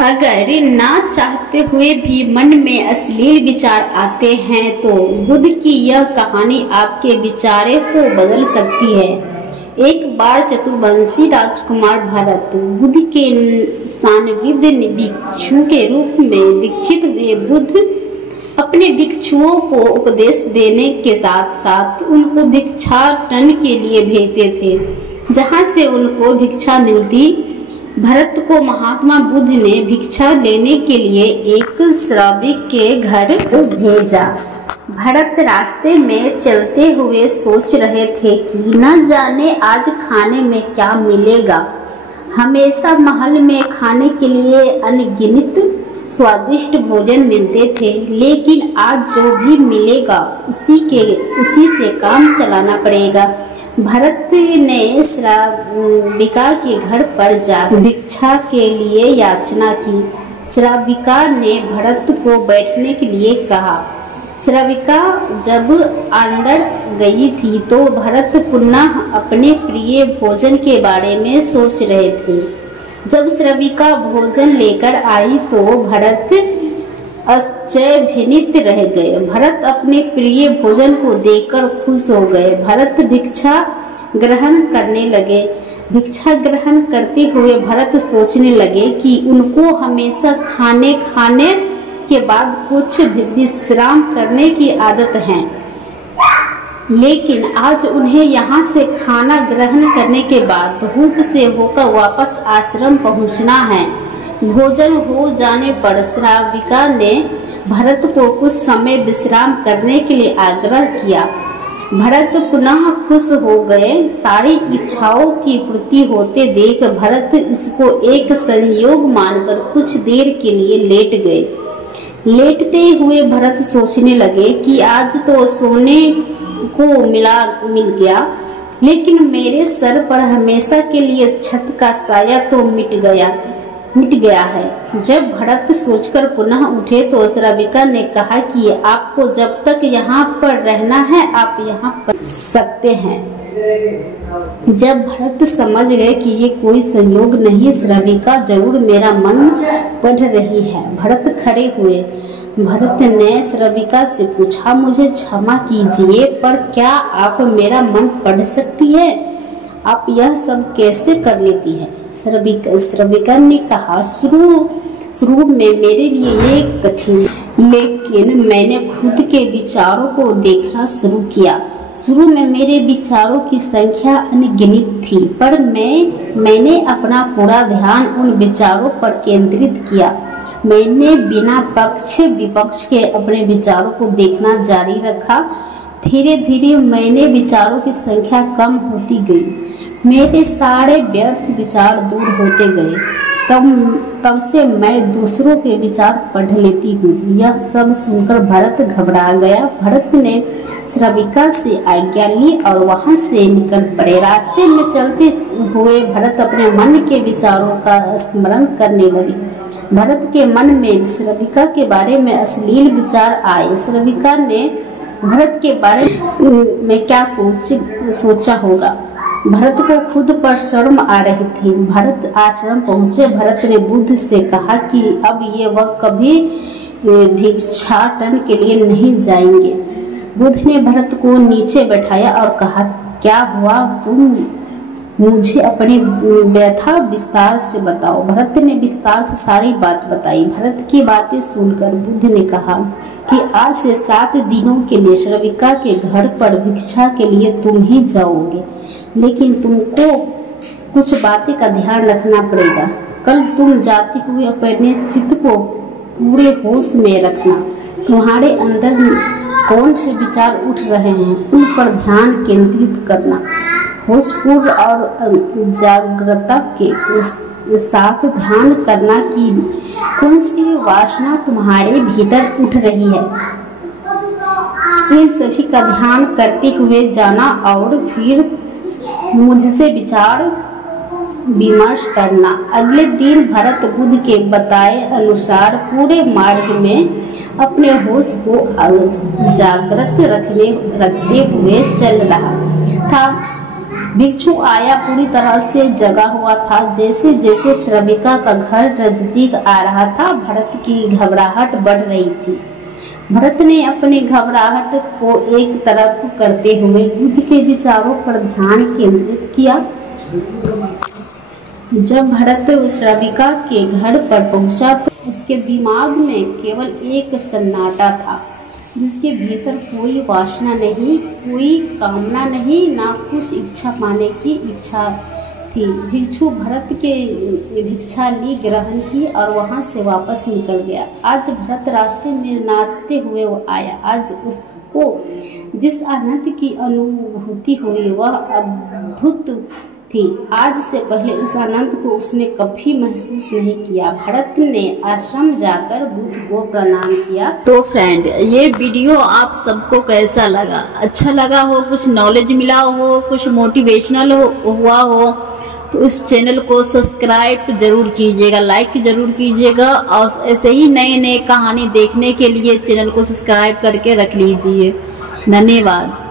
अगर ना चाहते हुए भी मन में अश्लील विचार आते हैं तो बुद्ध की यह कहानी आपके विचारों को बदल सकती है। एक बार चतुर्वंशी राजकुमार भरत बुद्ध के सान्निध्य भिक्षु के रूप में दीक्षित हुए। बुद्ध अपने भिक्षुओं को उपदेश देने के साथ साथ उनको भिक्षाटन के लिए भेजते थे, जहाँ से उनको भिक्षा मिलती। भरत को महात्मा बुद्ध ने भिक्षा लेने के लिए एक श्राविक के घर भेजा। भरत रास्ते में चलते हुए सोच रहे थे कि न जाने आज खाने में क्या मिलेगा। हमेशा महल में खाने के लिए अनगिनत स्वादिष्ट भोजन मिलते थे, लेकिन आज जो भी मिलेगा उसी से काम चलाना पड़ेगा। भरत ने श्राविका के घर पर जाकर भिक्षा के लिए याचना की। श्राविका ने भरत को बैठने के लिए कहा। श्राविका जब अंदर गई थी तो भरत पुनः अपने प्रिय भोजन के बारे में सोच रहे थे। जब श्राविका भोजन लेकर आई तो भरत आश्चर्यभीत रह गए। भरत अपने प्रिय भोजन को देखकर खुश हो गए। भरत भिक्षा ग्रहण करने लगे। भिक्षा ग्रहण करते हुए भरत सोचने लगे कि उनको हमेशा खाने के बाद कुछ विश्राम करने की आदत है, लेकिन आज उन्हें यहाँ से खाना ग्रहण करने के बाद धूप से होकर वापस आश्रम पहुँचना है। भोजन हो जाने पर श्राविका ने भरत को कुछ समय विश्राम करने के लिए आग्रह किया। भरत पुनः खुश हो गए। सारी इच्छाओं की पूर्ति होते देख भरत इसको एक संयोग मानकर कुछ देर के लिए लेट गए। लेटते हुए भरत सोचने लगे कि आज तो सोने को मिल गया, लेकिन मेरे सर पर हमेशा के लिए छत का साया तो मिट गया है। जब भरत सोचकर पुनः उठे तो श्राविका ने कहा कि आपको जब तक यहाँ पर रहना है आप यहाँ पर सकते हैं। जब भरत समझ गए कि ये कोई संयोग नहीं, श्राविका जरूर मेरा मन पढ़ रही है। भरत खड़े हुए। भरत ने श्राविका से पूछा, मुझे क्षमा कीजिए, पर क्या आप मेरा मन पढ़ सकती है? आप यह सब कैसे कर लेती है? श्राविका ने कहा, शुरू में मेरे लिए ये कठिन, लेकिन मैंने खुद के विचारों को देखना शुरू किया। शुरू में मेरे विचारों की संख्या अनगिनत थी, पर मैंने अपना पूरा ध्यान उन विचारों पर केंद्रित किया। मैंने बिना पक्ष विपक्ष के अपने विचारों को देखना जारी रखा। धीरे धीरे मैंने विचारों की संख्या कम होती गई। मेरे सारे व्यर्थ विचार दूर होते गए। तब से मैं दूसरों के विचार पढ़ लेती हूँ। यह सब सुनकर भरत घबरा गया। भरत ने श्राविका से आज्ञा ली और वहाँ से निकल पड़े। रास्ते में चलते हुए भरत अपने मन के विचारों का स्मरण करने लगे। भरत के मन में श्राविका के बारे में अश्लील विचार आए। श्राविका ने भरत के बारे में क्या सोचा होगा। भरत को खुद पर शर्म आ रही थी। भरत आश्रम पहुँचे। भरत ने बुद्ध से कहा कि अब ये वह कभी भिक्षाटन के लिए नहीं जाएंगे। बुद्ध ने भरत को नीचे बैठाया और कहा, क्या हुआ? तुम मुझे अपनी व्यथा विस्तार से बताओ। भरत ने विस्तार से सारी बात बताई। भरत की बातें सुनकर बुद्ध ने कहा कि आज से 7 दिनों के लिए श्राविका के घर पर भिक्षा के लिए तुम ही जाओगे, लेकिन तुमको कुछ बातें का ध्यान रखना पड़ेगा। कल तुम जाते हुए अपने चित्त को पूरे होश में रखना। तुम्हारे अंदर कौन से विचार उठ रहे हैं उन पर ध्यान केंद्रित करना। होशपूर्ण और जागरूकता के साथ ध्यान करना कि कौन सी वासना तुम्हारे भीतर उठ रही है। इन सभी का ध्यान करते हुए जाना और फिर मुझसे विचार विमर्श करना। अगले दिन भरत बुद्ध के बताए अनुसार पूरे मार्ग में अपने होश को जागृत रखते हुए चल रहा था। भिक्षु आया पूरी तरह से जगा हुआ था। जैसे जैसे श्रमिका का घर नजदीक आ रहा था, भरत की घबराहट बढ़ रही थी। भरत ने अपनी घबराहट को एक तरफ करते हुए बुद्ध के विचारों पर ध्यान केंद्रित किया। जब भरत श्रमिका के घर पर पहुंचा तो उसके दिमाग में केवल एक सन्नाटा था, जिसके भीतर कोई वासना नहीं, कोई कामना नहीं, ना कुछ इच्छा पाने की इच्छा थी। भिक्षु भरत के भिक्षा ली, ग्रहण की और वहां से वापस निकल गया। आज भरत रास्ते में नाचते हुए आया। आज उसको जिस आनंद की अनुभूति हुई वह अद्भुत थी। आज से पहले इस आनंद को उसने कभी महसूस नहीं किया। भरत ने आश्रम जाकर बुद्ध को प्रणाम किया। तो फ्रेंड, ये वीडियो आप सबको कैसा लगा? अच्छा लगा हो, कुछ नॉलेज मिला हो, कुछ मोटिवेशनल हुआ हो तो इस चैनल को सब्सक्राइब जरूर कीजिएगा, लाइक जरूर कीजिएगा और ऐसे ही नए नए कहानी देखने के लिए चैनल को सब्सक्राइब करके रख लीजिए। धन्यवाद।